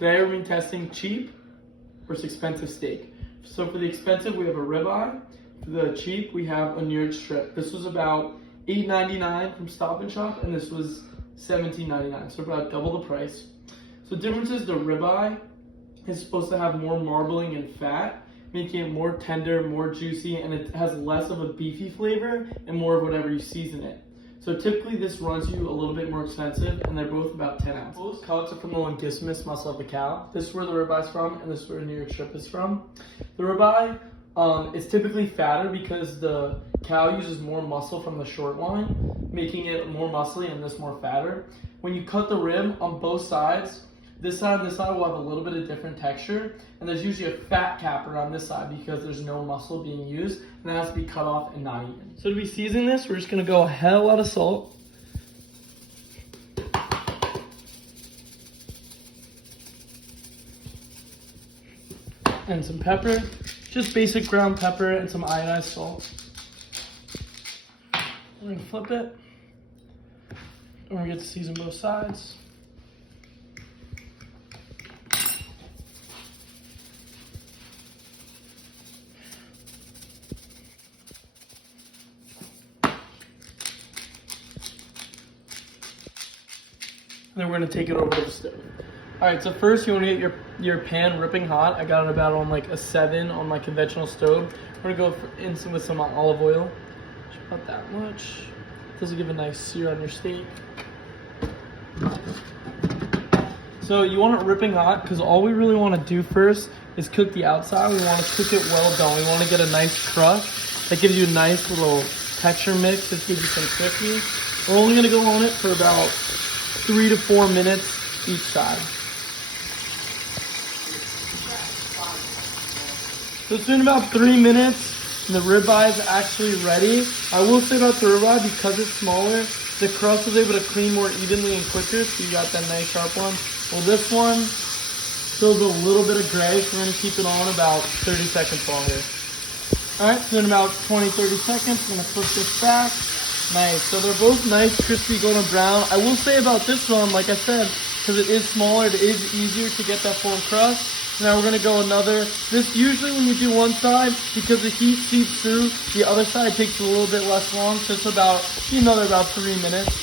Today we're going to be testing cheap versus expensive steak. So for the expensive, we have a ribeye. For the cheap, we have a New York strip. This was about $8.99 from Stop and Shop, and this was $17.99, so about double the price. So the difference is the ribeye is supposed to have more marbling and fat, making it more tender, more juicy, and it has less of a beefy flavor and more of whatever you season it. So typically this runs you a little bit more expensive, and they're both about 10 ounces. Both cuts are from the longissimus muscle of the cow. This is where the ribeye is from, and this is where the New York strip is from. The ribeye is typically fatter because the cow uses more muscle from the short line, making it more muscly and this more fatter. When you cut the rib on both sides, this side and this side will have a little bit of different texture, and there's usually a fat cap around this side because there's no muscle being used, and that has to be cut off and not eaten. So to be seasoning this, we're just gonna go a hell of a lot of salt. And some pepper, just basic ground pepper and some iodized salt. We're gonna flip it, and we're gonna get to season both sides. And then we're gonna take it over to the stove. All right, so first you wanna get your pan ripping hot. I got it about on like a 7 on my conventional stove. We're gonna go in with some olive oil. Just about that much. This will give a nice sear on your steak. So you want it ripping hot because all we really wanna do first is cook the outside. We wanna cook it well done. We wanna get a nice crust that gives you a nice little texture mix. This gives you some crispy. We're only gonna go on it for about 3 to 4 minutes each side. So it's been about 3 minutes and the ribeye is actually ready. I will say about the ribeye, because it's smaller, the crust is able to clean more evenly and quicker, so you got that nice sharp one. Well, this one still has a little bit of gray, so we're gonna keep it on about 30 seconds longer. All right, so in about 20, 30 seconds, I'm gonna flip this back. Nice, so they're both nice, crispy, golden brown. I will say about this one, like I said, because it is smaller, it is easier to get that full crust. Now we're gonna go another. This usually when you do one side, because the heat seeps through, the other side takes a little bit less long, so it's about, another about 3 minutes.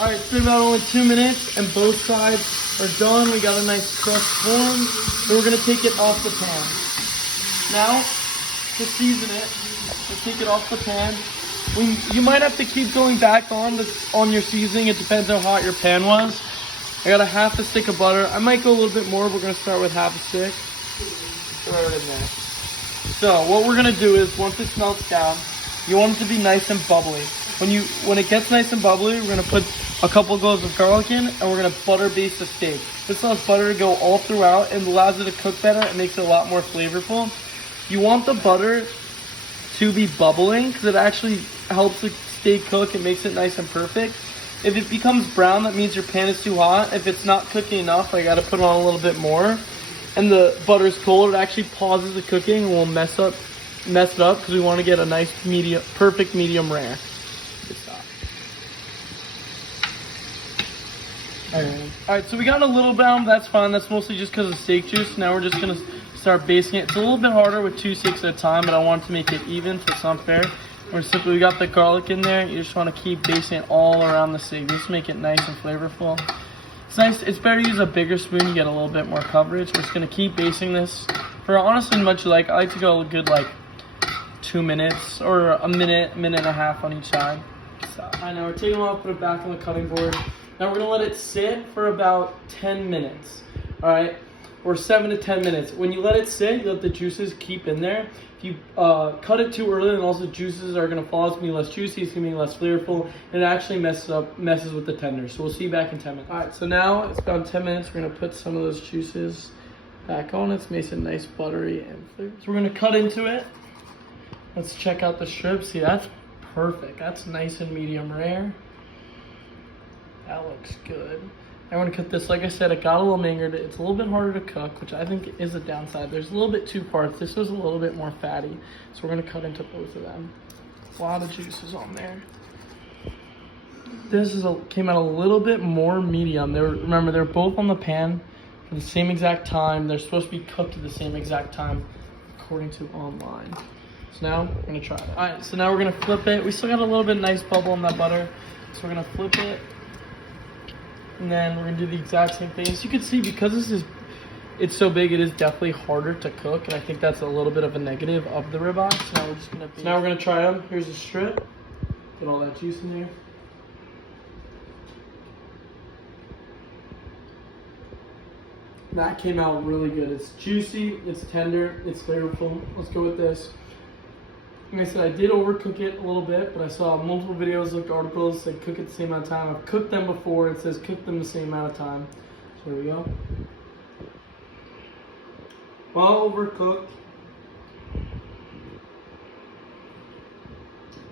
All right, it's been about only 2 minutes, and both sides are done. We got a nice crust formed, so we're gonna take it off the pan. Now, to season it, we'll take it off the pan. You might have to keep going back on your seasoning. It depends how hot your pan was. I got a half a stick of butter. I might go a little bit more. We're gonna start with half a stick. Throw it in there. So what we're gonna do is once it melts down, you want it to be nice and bubbly. When it gets nice and bubbly, we're gonna put a couple cloves of garlic in, and we're gonna butter baste the steak. This allows butter to go all throughout and allows it to cook better. It makes it a lot more flavorful. You want the butter to be bubbling because it actually helps the steak cook. It makes it nice and perfect. If it becomes brown, that means your pan is too hot. If it's not cooking enough, I gotta put on a little bit more. And the butter's cold, it actually pauses the cooking and will mess it up because we want to get a nice perfect medium rare. Alright, so we got a little brown, that's fine. That's mostly just because of steak juice. Now we're just gonna start basting it. It's a little bit harder with 2 steaks at a time, but I want to make it even so it's not fair. We got the garlic in there. You just want to keep basting it all around the steak. Just make it nice and flavorful. It's nice. It's better to use a bigger spoon. You get a little bit more coverage. We're just going to keep basting this for honestly much you like. I like to go a good like 2 minutes or a minute, minute and a half on each side. I know. We're taking it off, put it back on the cutting board. Now we're going to let it sit for about 10 minutes. All right. Or 7 to 10 minutes. When you let it sit, you let the juices keep in there. If you cut it too early, then also juices are going to fall. It's going to be less juicy. It's going to be less flavorful. And it actually messes with the tender. So we'll see you back in 10 minutes. All right, so now it's about 10 minutes. We're going to put some of those juices back on. It's makes it nice, buttery, and flavored. So we're going to cut into it. Let's check out the strip. See, that's perfect. That's nice and medium rare. That looks good. I want to cut this, like I said, it got a little mangled. It's a little bit harder to cook, which I think is a downside. There's a little bit 2 parts. This was a little bit more fatty, so we're going to cut into both of them. A lot of juices on there. This came out a little bit more medium. Remember, they're both on the pan for the same exact time. They're supposed to be cooked at the same exact time according to online. So now we're gonna try it. All right, so now we're gonna flip it. We still got a little bit of nice bubble in that butter. So we're gonna flip it. And then we're gonna do the exact same thing. As you can see, because it's so big, it is definitely harder to cook. And I think that's a little bit of a negative of the ribeye. So now we're gonna try them. Here's a strip. Get all that juice in there. That came out really good. It's juicy, it's tender, it's flavorful. Let's go with this. Like I said, I did overcook it a little bit, but I saw multiple videos, looked at articles, said cook it the same amount of time. I've cooked them before, it says cook them the same amount of time. So here we go. Well overcooked.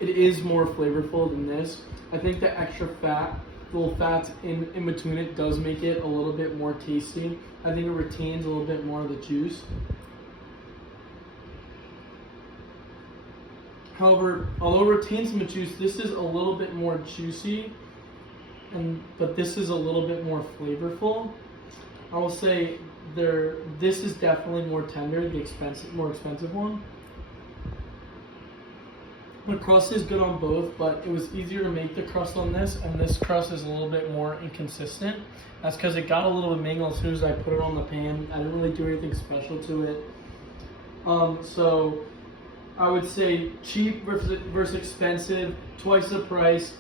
It is more flavorful than this. I think the extra fat, the little fats in between it does make it a little bit more tasty. I think it retains a little bit more of the juice. However, although it retains some juice, this is a little bit more juicy, but this is a little bit more flavorful. I will say this is definitely more tender, the more expensive one. The crust is good on both, but it was easier to make the crust on this, and this crust is a little bit more inconsistent. That's because it got a little bit mangled as soon as I put it on the pan. I didn't really do anything special to it. So I would say cheap versus expensive, twice the price.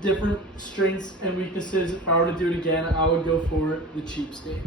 Different strengths and weaknesses. If I were to do it again, I would go for the cheap steak.